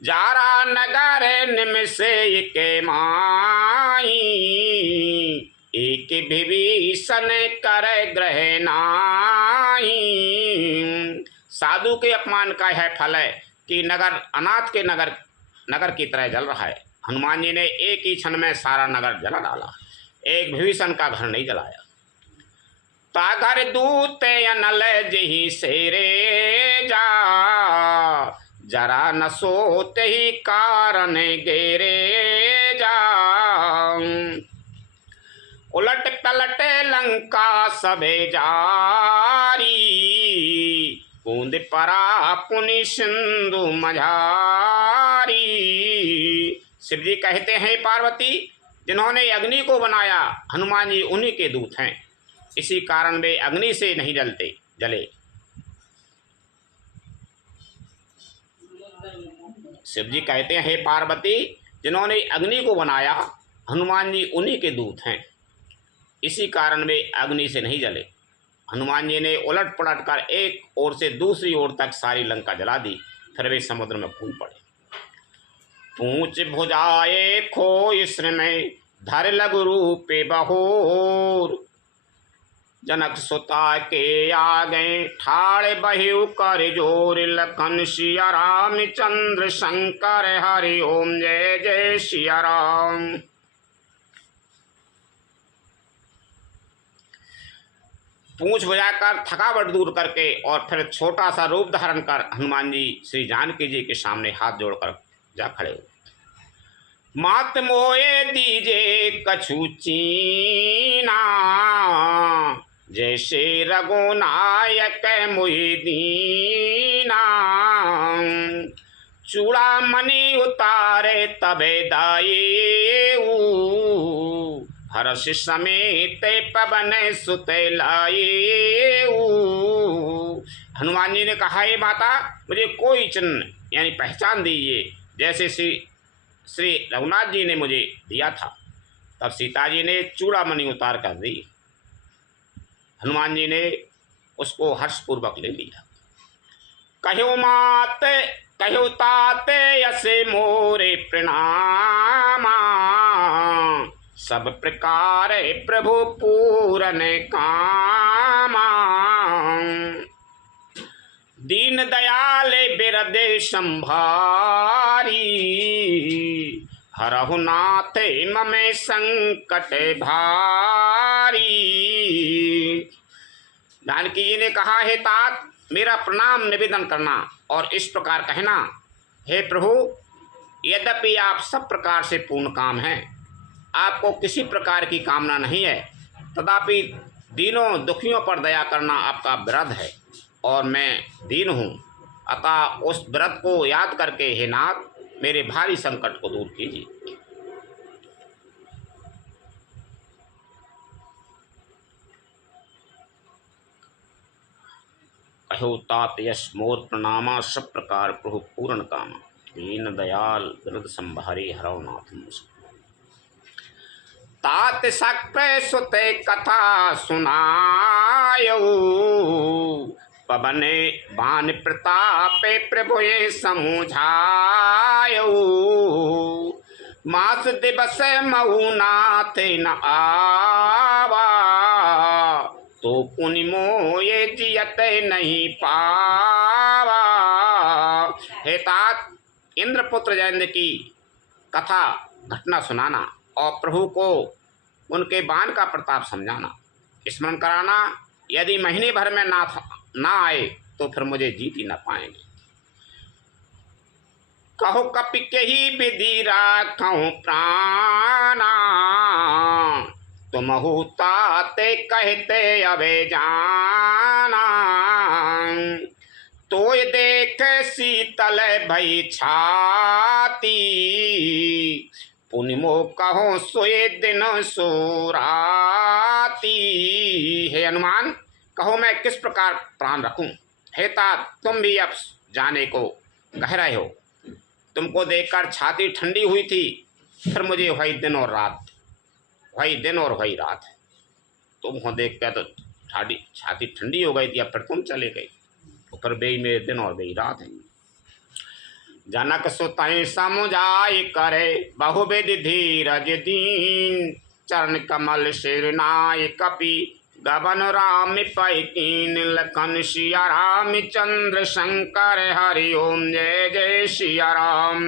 जारा नगर निमिषे के माई, एक विभीषण करे ग्रह नाई। साधु के अपमान का है फल है कि नगर अनाथ के नगर की तरह जल रहा है। हनुमान जी ने एक ही क्षण में सारा नगर जला डाला, एक विभीषण का घर नहीं जलाया। तागर दूत अनल जही सेरे जा, जरा न सोते ही कारण गेरे जा। उलट पलट लंका सबे जारी, बूंद परा पुनि सिंधु मझारी। शिव जी कहते हैं, पार्वती जिन्होंने अग्नि को बनाया हनुमान जी उन्हीं के दूत हैं, इसी कारण वे अग्नि से नहीं जले। शिव जी कहते हैं, पार्वती जिन्होंने अग्नि को बनाया हनुमान जी उन्हीं के दूत हैं, इसी कारण वे अग्नि से नहीं जले। हनुमान जी ने उलट पलट कर एक ओर से दूसरी ओर तक सारी लंका जला दी, फिर वे समुद्र में कूद पड़े। पूंछ भुजाए खोई में धर लघु रूपे बहोर, जनक सुता के आगे ठाड़ बहिउ कर जोर। लखन सिया रामचंद्र शंकर हरि ओम जय जय सिया राम। पूंछ बजाकर थकावट दूर करके और फिर छोटा सा रूप धारण कर हनुमान जी श्री जानकी जी के सामने हाथ जोड़कर जा खड़े हुए। मात मोए दीजे कछु चीना, जैसे रघुनायक मुहि दीना। चूड़ामणि उतारे तबे दायेऊ, हर्ष समेत पवन सुत लायेऊ। हनुमान जी ने कहा, हे माता, मुझे कोई चिन्ह यानी पहचान दीजिए जैसे श्री रघुनाथ जी ने मुझे दिया था। तब सीता जी ने चूड़ामणि उतार कर दी। हनुमान जी ने उसको हर्षपूर्वक ले लिया। कहो मात कहो तात यसे मोरे प्रणामा, सब प्रकार प्रभु पूरन कामा। दीन दयाल बिरदे संभारी, हरहु नाथ ममे संकट भारी। जानकी जी ने कहा, हे तात, मेरा प्रणाम निवेदन करना और इस प्रकार कहना, हे प्रभु, यद्यपि आप सब प्रकार से पूर्ण काम हैं, आपको किसी प्रकार की कामना नहीं है, तथापि दीनों दुखियों पर दया करना आपका व्रत है और मैं दीन हूँ। अतः उस व्रत को याद करके हे नाथ, मेरे भारी संकट को दूर कीजिए। कहो तात यश मोर प्रणामा, सब प्रकार प्रभु पूर्ण कामा। दीन दयाल बिरद संभारी, हरौ नाथ मुझको। तात सक सुते कथा सुनायो, पवन बान प्रताप प्रभुए समुझायो। मास दिवस महु नाथ न आवा, तो पुनि मोये जियत नहीं पावा। हे तात, इंद्रपुत्र जयंत की कथा घटना सुनाना और प्रभु को उनके बाण का प्रताप समझाना, स्मरण कराना। यदि महीने भर में ना आए तो फिर मुझे जीत ही ना पाएंगे। कहो कपि के ही विधि राखऊं प्राणा, तुम ताते कहते अबे जाना। तोय देख शीतल भई छाती, पुनिमो कहो सोए दिन सोराती। हे हनुमान, कहो मैं किस प्रकार प्राण रखूं। हे तात, तुम भी अब जाने को कह रहे हो। तुमको देखकर छाती ठंडी हुई थी, फिर मुझे वही दिन और रात है। तुम हो देख कर तो छाती ठंडी हो गई थी, अब फिर तुम चले गए, फिर बेई मेरे दिन और बेई रात है। जनक सुतहि समुझाई करे, बहुविधि धीरज दीन। चरण कमल सिर नाय कपि, गबन राम पै कीन। लखन सिया राम चंद्र शंकर, हरि ओम जय जय सिया राम।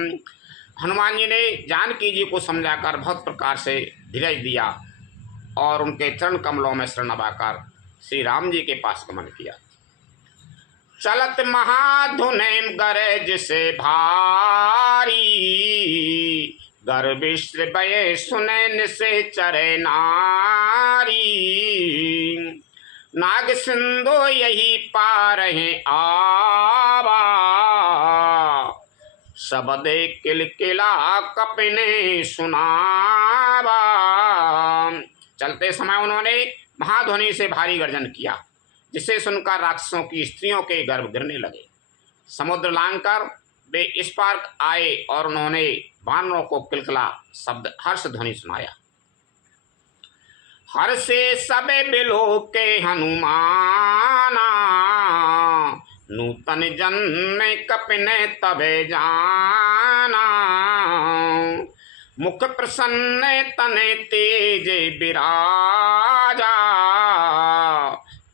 हनुमान जी ने जानकी जी को समझाकर बहुत प्रकार से धीरज दिया और उनके चरण कमलों में शरण नवाकर श्री राम जी के पास गमन किया। चलत महाधुनेम गरज से भारी, गर्भिश्र बये सुनैन से चरे नारी। नाग सिंधु यही पारहे आवा, सबदे किलकिला कपिने सुनावा। चलते समय उन्होंने महाध्वनि से भारी गर्जन किया, जिसे सुनकर राक्षसों की स्त्रियों के गर्भ गिरने लगे। समुद्र लांघकर वे इस पार आए और उन्होंने वानरों को किलकिला शब्द हर्ष ध्वनि सुनाया। हर से सबे बिलो के हनुमाना, नूतन जन्म कपिने तबे जाना। मुख प्रसन्न तने तेज विराजा,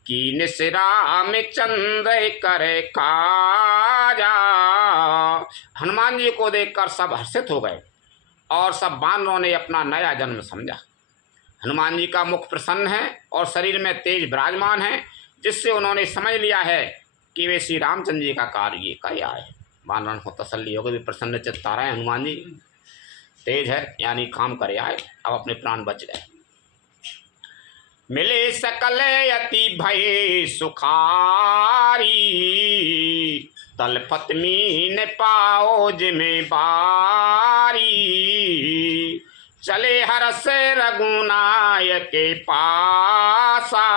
कीन से राम चंद्र करे काजा। हनुमान जी को देखकर सब हर्षित हो गए और सब वानरों ने अपना नया जन्म समझा। हनुमान जी का मुख प्रसन्न है और शरीर में तेज विराजमान है, जिससे उन्होंने समझ लिया है कि वे श्री रामचंद्र जी का कार्य क्या है। वानरों को तसल्ली हो गई, प्रसन्न चित्त आ रहे हैं हनुमान जी, तेज है यानी काम करे आए, अब अपने प्राण बच गए। मिले सकल यति भय सुखारी, तलपत मीन पाओ जिम्मेवारी, चले हरस रघुनायक के पासा,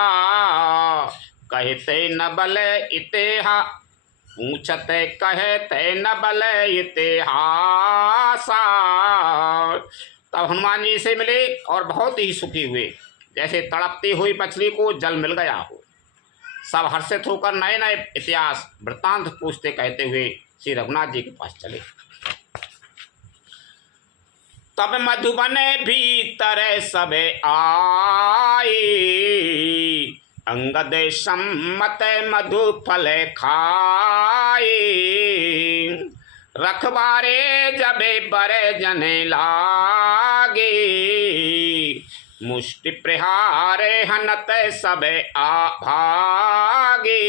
कहते न बल इतिहास, पूछते कहते न बल इतिहासा। तब हनुमान जी से मिले और बहुत ही सुखी हुए, जैसे तड़पती हुई मछली को जल मिल गया हो। सब हर्षित होकर नए नए इतिहास वृत्तांत पूछते कहते हुए श्री रघुनाथ जी के पास चले। तब मधुबन भीतर सब आए, अंगद सम्मत मधु फल खाए, रखबारे जबे बरे जने लागे, मुष्टि प्रहारे हनत सब आ भागे।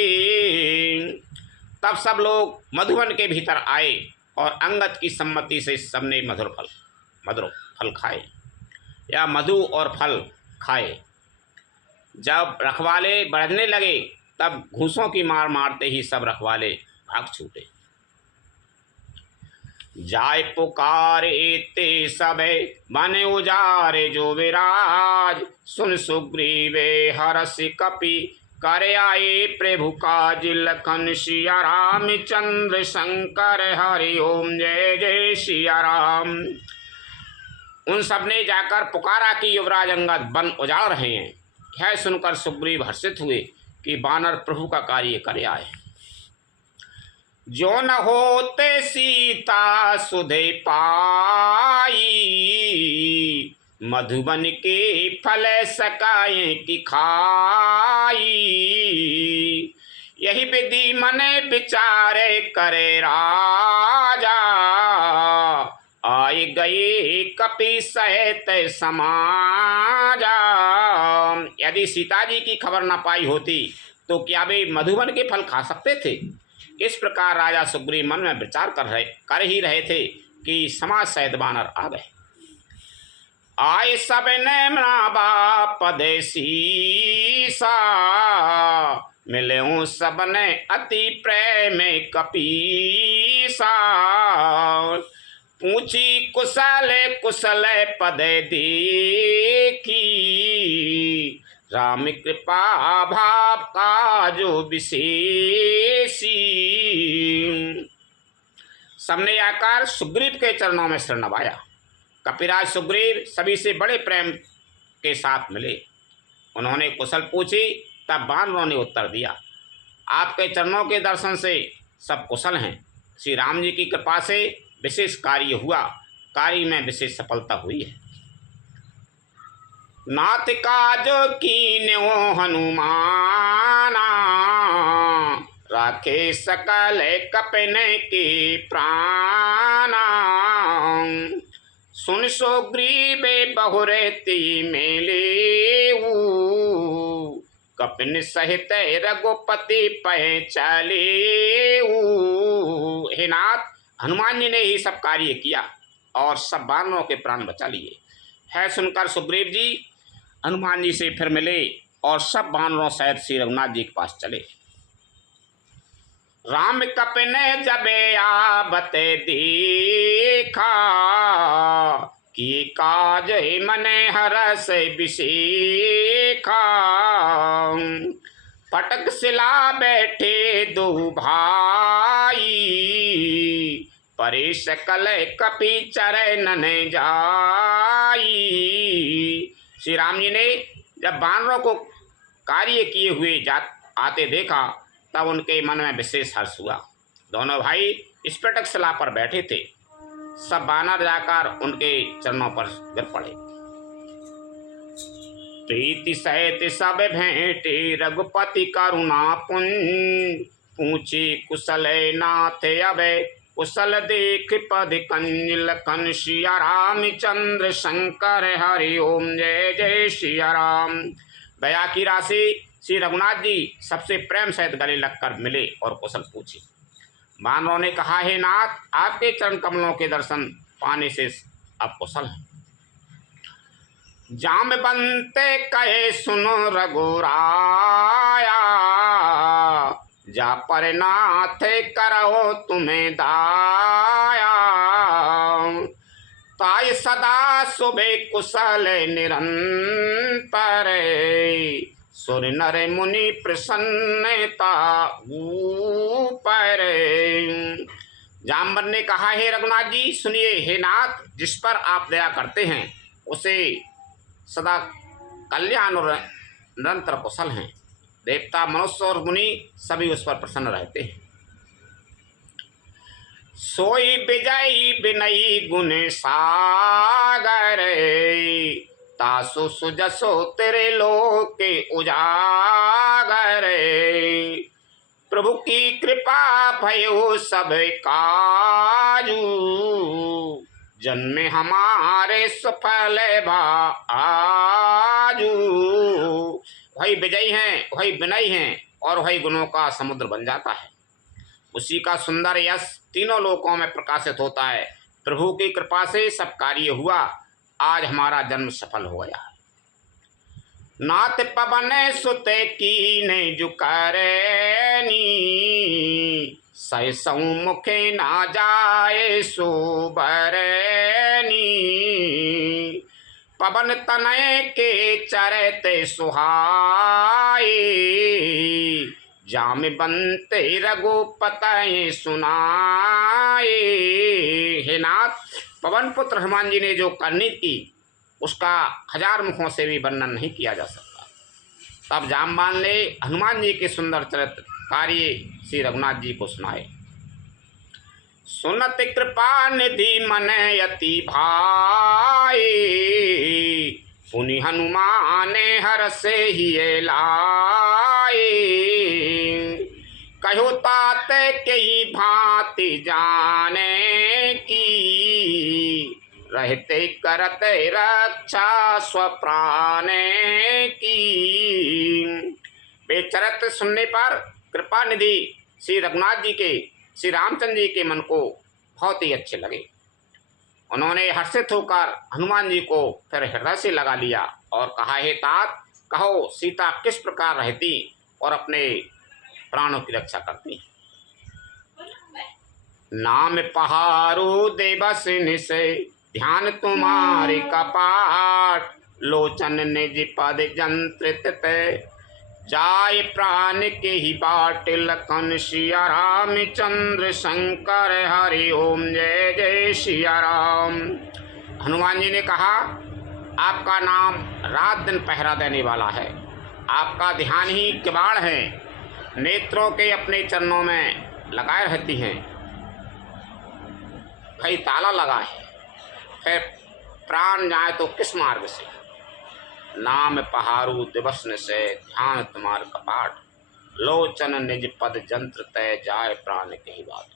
तब सब लोग मधुवन के भीतर आए और अंगद की सम्मति से सबने मधुर फल खाए या मधु और फल खाए। जब रखवाले बढ़ने लगे तब घूसों की मार मारते ही सब रखवाले भाग छूटे। जाय पुकारे ते सबे मन उजारे जो विराज, सुन सुग्रीवे हरस कपि करे आए प्रभु काज, लखन सिया रामचंद्र शंकर हरि ओम जय जय सिया राम। उन सब ने जाकर पुकारा कि युवराज अंगद वन उजाड़ रहे हैं। यह सुनकर सुग्रीव हर्षित हुए कि वानर प्रभु का कार्य करे आए। जो न होते सीता सुधे पाई, मधुबन के फल सकाए की खाई, यही विधि मन विचारे करे राजा, आए गए कपि सहित समाजा। यदि सीता जी की खबर न पाई होती तो क्या वे मधुबन के फल खा सकते थे। इस प्रकार राजा सुग्रीव मन में विचार कर ही रहे थे कि समाज सहित वानर आ गए। आए सब ने मनाबा पदेशीसा, मिले सब ने अति प्रेम कपीसा, पूछी कुशल पद देखी, राम कृपा भाव का जो विशेषी। सबने आकर सुग्रीव के चरणों में सिर नवाया। कपिराज सुग्रीव सभी से बड़े प्रेम के साथ मिले। उन्होंने कुशल पूछी, तब वानरों ने उत्तर दिया, आपके चरणों के दर्शन से सब कुशल हैं। श्री राम जी की कृपा से विशेष कार्य हुआ, कार्य में विशेष सफलता हुई है। नाथ काज कीन्यो हनुमाना, राखे सकल कपिन के प्राणा, सुन सुग्रीव बहुरति मेलेऊ, कपिन सहित रघुपति पह चलेऊ। हे नाथ, हनुमान जी ने ही सब कार्य किया और सब वानरों के प्राण बचा लिए। है सुनकर सुग्रीव जी हनुमान जी से फिर मिले और सब वानरों सहित श्री रघुनाथ जी के पास चले। राम कपिन जबे आवत देखा, कि काज मन हरस विशेखा, पटक सिला बैठे दो भाई, परे सकल कपि चरणन जाई। श्री राम जी ने जब वानरों को कार्य किए हुए आते देखा तब उनके मन में विशेष हर्ष हुआ। दोनों भाई इस पटक शिला पर बैठे थे। सब वानर जाकर उनके चरणों पर गिर पड़े। प्रीति सहित सब भेंटे रघुपति करुणा पुंज, पूछी कुशल नाथ अभय कुशल देख पद कंज लखन सिया रामचंद्र शंकर हरि ओम जय जय सिया राम। दया की राशि श्री रघुनाथ जी सबसे प्रेम सहित गले लगकर मिले और कुशल पूछे। मानव ने कहा, हे नाथ, आपके चरण कमलों के दर्शन पाने से अब कुशल हैं। जामवंते कहे सुनो रघुराया, जा पर नाथ करो तुम्हें दाया। ताई सदा शुभे कुशल निरंतर, सुर नर मुनि प्रसन्नता ऊपर। जामवन ने कहा, हे रघुनाथ जी सुनिए, हे नाथ, जिस पर आप दया करते हैं उसे सदा कल्याण और निरंतर कुशल हैं। देवता, मनुष्य और मुनि सभी उस पर प्रसन्न रहते हैं। सोई विजयी विनयी गुण सागर, तासु सुजसो तेरे लोक उजागर। प्रभु की कृपा भयो सब काजू, जन्मे हमारे सफल आजू। वही विजयी हैं, वही विनयी हैं और वही गुणों का समुद्र बन जाता है। उसी का सुंदर यश तीनों लोकों में प्रकाशित होता है। प्रभु की कृपा से सब कार्य हुआ, आज हमारा जन्म सफल हो गया। नाथ पवन सुते कीने जुकरनी, सैसौ मुखे ना जाए सुबरनी। पवन तनय के चरते सुहाए, जामवंते रघुपति सुनाए। हे नाथ, पवन पुत्र हनुमान जी ने जो करनी की उसका 1000 मुखों से भी वर्णन नहीं किया जा सकता। तब जामवान ने हनुमान जी के सुंदर चरित्र कार्य श्री रघुनाथ जी को सुनाए। सुनत कृपा निधि मन यति भाई, पुनि हनुमान हर से ही लाए। कहो तात कई भांति जाने की, रहते करते रक्षा स्वप्राणे की। वे चरित्र सुनने पर कृपा निधि श्री रघुनाथ जी के, श्री रामचंद्र जी के मन को बहुत ही अच्छे लगे। उन्होंने हर्षित होकर हनुमान जी को फिर हृदय से लगा लिया और कहा, हे तात, कहो सीता किस प्रकार रहती और अपने प्राणों की रक्षा करती। नाम पहारो देवसिन से ध्यान तुम्हारे कपाट, लोचन निज पद जंत्रित जाय प्राण के ही बाट। लखन सिया रामचंद्र शंकर हरि ओम जय जय सिया राम। हनुमान जी ने कहा, आपका नाम रात दिन पहरा देने वाला है, आपका ध्यान ही किवाड़ है, नेत्रों के अपने चरणों में लगाए रहती हैं, कहीं ताला लगा है, फिर प्राण जाए तो किस मार्ग से। नाम पहारू दिवसन से ध्यान तुम्हार कपाट, लोचन निज पद जंत्र तय जाय प्राण के ही बात।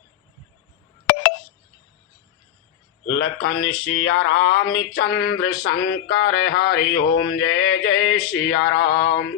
लखन सिया रामचंद्र शंकर हरि ओम जय जय सिया राम।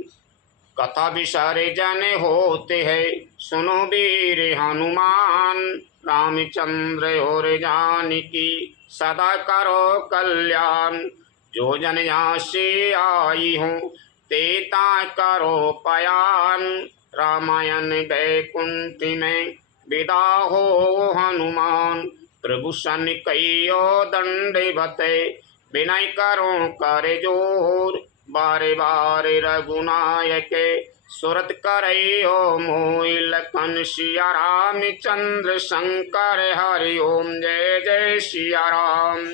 कथा विसर्जन जन होते है सुनो वीर हनुमान, रामचंद्र और जानकी सदा करो कल्याण। जो जन यहाँ से आई हूँ तेता करो पयान, रामायण वैकुंठ में विदा हो हनुमान। प्रभु सन कईयो दंडवते विनय करो कर जोर, बारे बारे रघुनायक सुरत करयो मोहि। लखन सिया रामचंद्र शंकर हरि ओम जय जय सिया राम।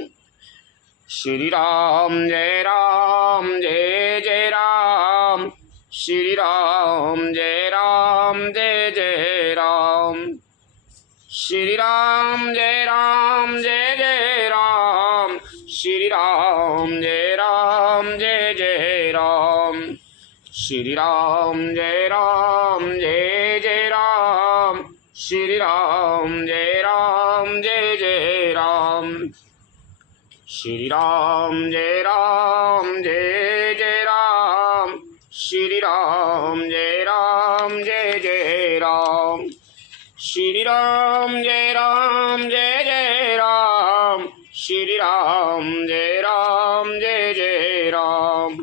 श्री राम जय जय राम, श्री राम जय जय राम। श्री राम जय जय राम, श्री राम जय जय राम। श्री राम जय जय राम, श्री राम श्री राम जय जय राम, श्री राम जय जय राम, श्री राम जय जय राम, श्री राम जय जय राम,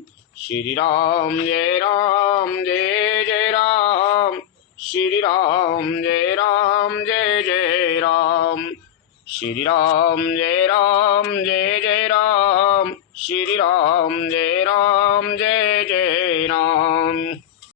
श्री राम जय जय राम, श्री राम जय जय राम, श्री राम जय जय राम, श्री राम जय